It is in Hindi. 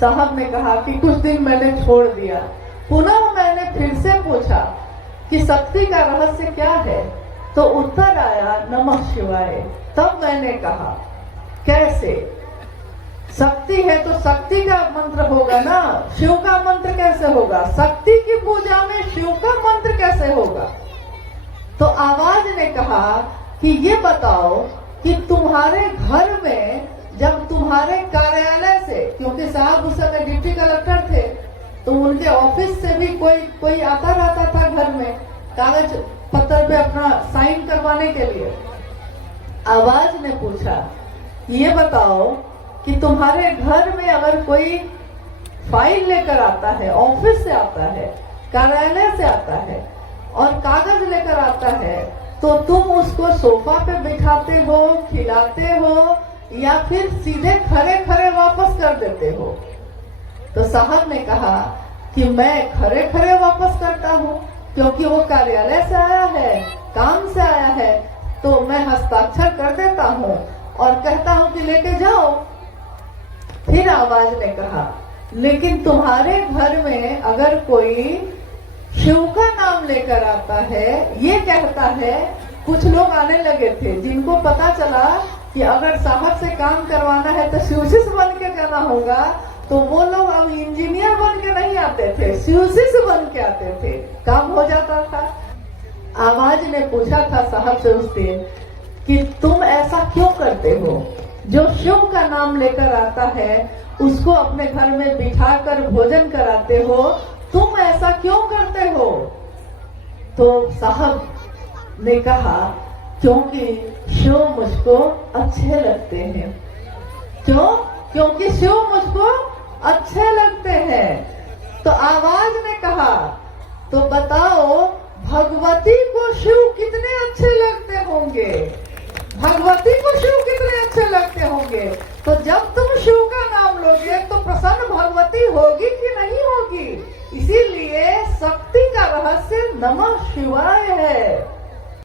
साहब ने कहा कि कुछ दिन मैंने छोड़ दिया। पुनः मैंने फिर से पूछा कि शक्ति का रहस्य क्या है, तो उत्तर आया नमः शिवाय। तब मैंने कहा कैसे? शक्ति है तो शक्ति का मंत्र होगा ना, शिव का मंत्र कैसे होगा? शक्ति की पूजा में शिव का मंत्र कैसे होगा? तो आवाज ने कहा कि ये बताओ कि तुम्हारे घर में जब तुम्हारे कार्यालय से, क्योंकि साहब उस समय डिप्टी कलेक्टर थे, तो उनके ऑफिस से भी कोई आता रहता था घर में कागज पत्र पे अपना साइन करवाने के लिए। आवाज ने पूछा ये बताओ कि तुम्हारे घर में अगर कोई फाइल लेकर आता है, ऑफिस से आता है, कार्यालय से आता है और कागज लेकर आता है, तो तुम उसको सोफा पे बिठाते हो, खिलाते हो, या फिर सीधे खड़े खड़े वापस कर देते हो? तो साहब ने कहा कि मैं खड़े खड़े वापस करता हूँ, क्योंकि वो कार्यालय से आया है, काम से आया है, तो मैं हस्ताक्षर कर देता हूँ और कहता हूँ कि लेके जाओ। फिर आवाज ने कहा लेकिन तुम्हारे घर में अगर कोई शिव का नाम लेकर आता है, ये कहता है, कुछ लोग आने लगे थे जिनको पता चला कि अगर साहब से काम करवाना है तो शिवशिष्य बन के करना होगा, तो वो लोग अब इंजीनियर बन के नहीं आते थे, शिवशिष्य बन के आते थे, काम हो जाता था। आवाज ने पूछा था साहब से उस दिन कि तुम ऐसा क्यों करते हो? जो शिव का नाम लेकर आता है उसको अपने घर में बिठाकर भोजन कराते हो, तुम ऐसा क्यों करते हो? तो साहब ने कहा क्योंकि शिव मुझको अच्छे लगते हैं। क्यों? क्योंकि शिव मुझको अच्छे लगते हैं। तो आवाज ने कहा तो बताओ भगवती को शिव कितने अच्छे लगते होंगे? भगवती को शिव कितने अच्छे लगते होंगे? तो जब तुम शिव का नाम लोगे तो प्रसन्न भगवती होगी कि नहीं होगी? इसीलिए शक्ति का रहस्य नमः शिवाय है।